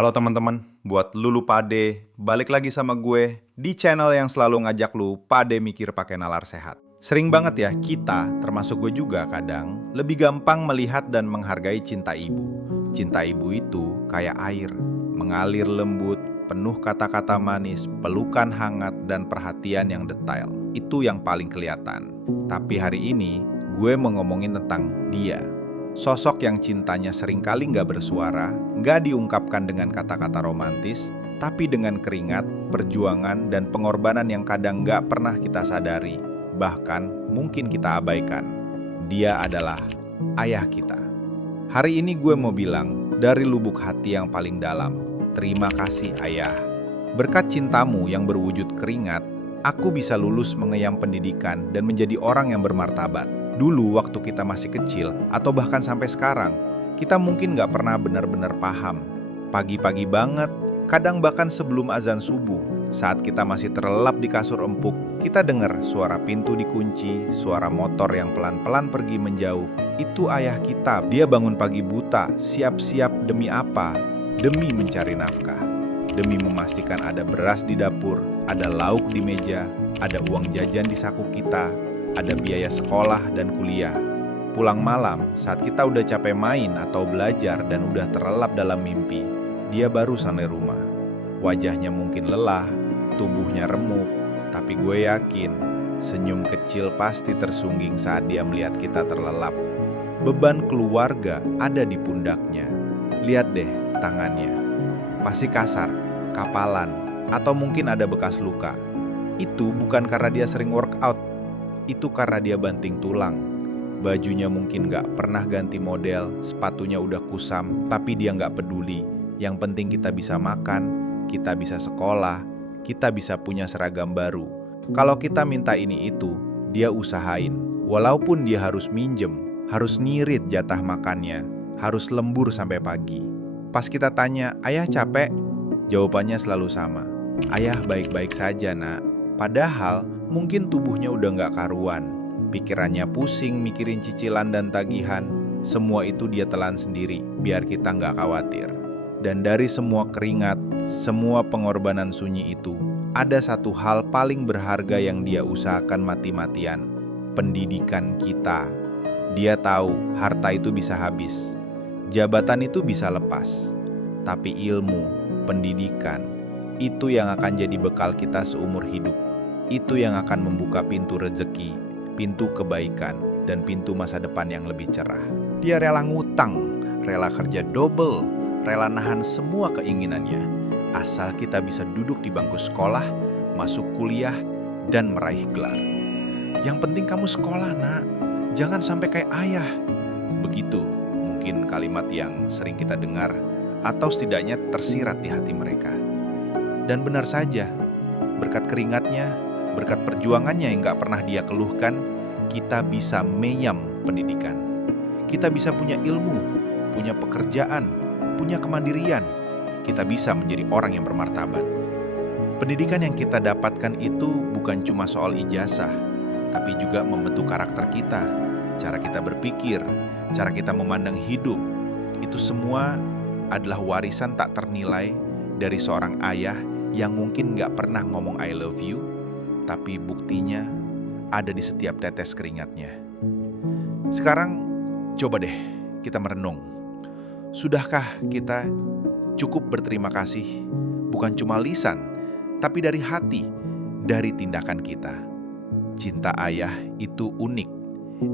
Halo teman-teman, buat lu pade, balik lagi sama gue di channel yang selalu ngajak lu pade mikir pakai nalar sehat. Sering banget ya kita, termasuk gue juga kadang, lebih gampang melihat dan menghargai cinta ibu. Cinta ibu itu kayak air, mengalir lembut, penuh kata-kata manis, pelukan hangat, dan perhatian yang detail. Itu yang paling kelihatan. Tapi hari ini, gue mau ngomongin tentang dia. Sosok yang cintanya seringkali nggak bersuara, nggak diungkapkan dengan kata-kata romantis, tapi dengan keringat, perjuangan, dan pengorbanan yang kadang nggak pernah kita sadari, bahkan mungkin kita abaikan. Dia adalah ayah kita. Hari ini gue mau bilang, dari lubuk hati yang paling dalam, terima kasih ayah. Berkat cintamu yang berwujud keringat, aku bisa lulus mengeyam pendidikan dan menjadi orang yang bermartabat. Dulu waktu kita masih kecil, atau bahkan sampai sekarang, kita mungkin nggak pernah benar-benar paham. Pagi-pagi banget, kadang bahkan sebelum azan subuh, saat kita masih terlelap di kasur empuk, kita dengar suara pintu dikunci, suara motor yang pelan-pelan pergi menjauh. Itu ayah kita, dia bangun pagi buta, siap-siap demi apa? Demi mencari nafkah. Demi memastikan ada beras di dapur, ada lauk di meja, ada uang jajan di saku kita, ada biaya sekolah dan kuliah. Pulang malam, saat kita udah capek main atau belajar dan udah terlelap dalam mimpi, dia baru sampai rumah. Wajahnya mungkin lelah, tubuhnya remuk, tapi gue yakin senyum kecil pasti tersungging saat dia melihat kita terlelap. Beban keluarga ada di pundaknya. Lihat deh tangannya. Pasti kasar, kapalan, atau mungkin ada bekas luka. Itu bukan karena dia sering workout, itu karena dia banting tulang. Bajunya mungkin gak pernah ganti model, sepatunya udah kusam, tapi dia gak peduli. Yang penting kita bisa makan, kita bisa sekolah, kita bisa punya seragam baru. Kalau kita minta ini itu, dia usahain. Walaupun dia harus minjem, harus ngirit jatah makannya, harus lembur sampai pagi. Pas kita tanya, ayah capek? Jawabannya selalu sama. Ayah baik-baik saja nak. Padahal mungkin tubuhnya udah gak karuan. Pikirannya pusing mikirin cicilan dan tagihan. Semua itu dia telan sendiri, biar kita gak khawatir. Dan dari semua keringat, semua pengorbanan sunyi itu, ada satu hal paling berharga yang dia usahakan mati-matian. Pendidikan kita. Dia tahu harta itu bisa habis. Jabatan itu bisa lepas. Tapi ilmu, pendidikan, itu yang akan jadi bekal kita seumur hidup. Itu yang akan membuka pintu rezeki, pintu kebaikan, dan pintu masa depan yang lebih cerah. Dia rela ngutang, rela kerja double, rela nahan semua keinginannya. Asal kita bisa duduk di bangku sekolah, masuk kuliah, dan meraih gelar. Yang penting kamu sekolah nak, jangan sampai kayak ayah. Begitu mungkin kalimat yang sering kita dengar, atau setidaknya tersirat di hati mereka. Dan benar saja, berkat keringatnya, berkat perjuangannya yang gak pernah dia keluhkan, kita bisa meyam pendidikan. Kita bisa punya ilmu, punya pekerjaan, punya kemandirian. Kita bisa menjadi orang yang bermartabat. Pendidikan yang kita dapatkan itu bukan cuma soal ijazah, tapi juga membentuk karakter kita, cara kita berpikir, cara kita memandang hidup. Itu semua adalah warisan tak ternilai dari seorang ayah yang mungkin gak pernah ngomong I love you, tapi buktinya ada di setiap tetes keringatnya. Sekarang coba deh kita merenung. Sudahkah kita cukup berterima kasih, bukan cuma lisan, tapi dari hati, dari tindakan kita? Cinta ayah itu unik.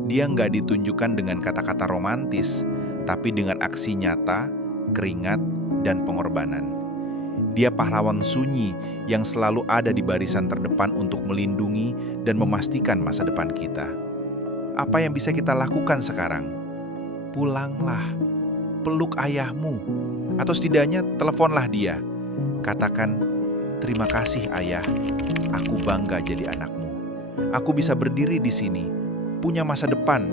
Dia nggak ditunjukkan dengan kata-kata romantis, tapi dengan aksi nyata, keringat, dan pengorbanan. Dia pahlawan sunyi yang selalu ada di barisan terdepan untuk melindungi dan memastikan masa depan kita. Apa yang bisa kita lakukan sekarang? Pulanglah, peluk ayahmu, atau setidaknya teleponlah dia. Katakan, terima kasih ayah, aku bangga jadi anakmu. Aku bisa berdiri di sini, punya masa depan,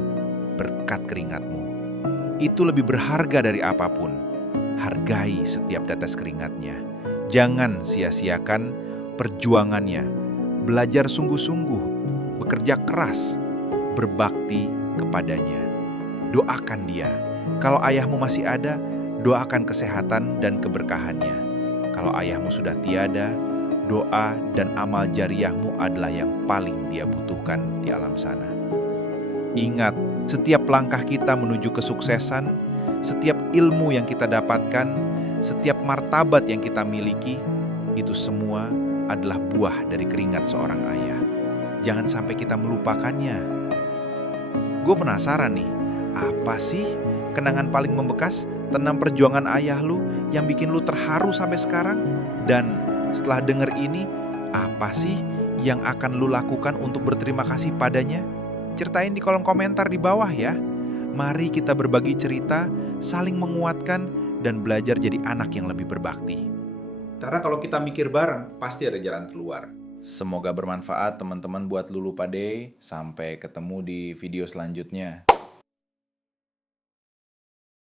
berkat keringatmu. Itu lebih berharga dari apapun. Hargai setiap tetes keringatnya. Jangan sia-siakan perjuangannya. Belajar sungguh-sungguh, bekerja keras, berbakti kepadanya. Doakan dia. Kalau ayahmu masih ada, doakan kesehatan dan keberkahannya. Kalau ayahmu sudah tiada, doa dan amal jariahmu adalah yang paling dia butuhkan di alam sana. Ingat, setiap langkah kita menuju kesuksesan, setiap ilmu yang kita dapatkan, setiap martabat yang kita miliki, itu semua adalah buah dari keringat seorang ayah. Jangan sampai kita melupakannya. Gue penasaran nih, apa sih kenangan paling membekas tentang perjuangan ayah lu yang bikin lu terharu sampai sekarang? Dan setelah denger ini, apa sih yang akan lu lakukan untuk berterima kasih padanya? Ceritain di kolom komentar di bawah ya. Mari kita berbagi cerita, saling menguatkan, dan belajar jadi anak yang lebih berbakti. Karena kalau kita mikir bareng, pasti ada jalan keluar. Semoga bermanfaat teman-teman buat Lulu Pade. Sampai ketemu di video selanjutnya.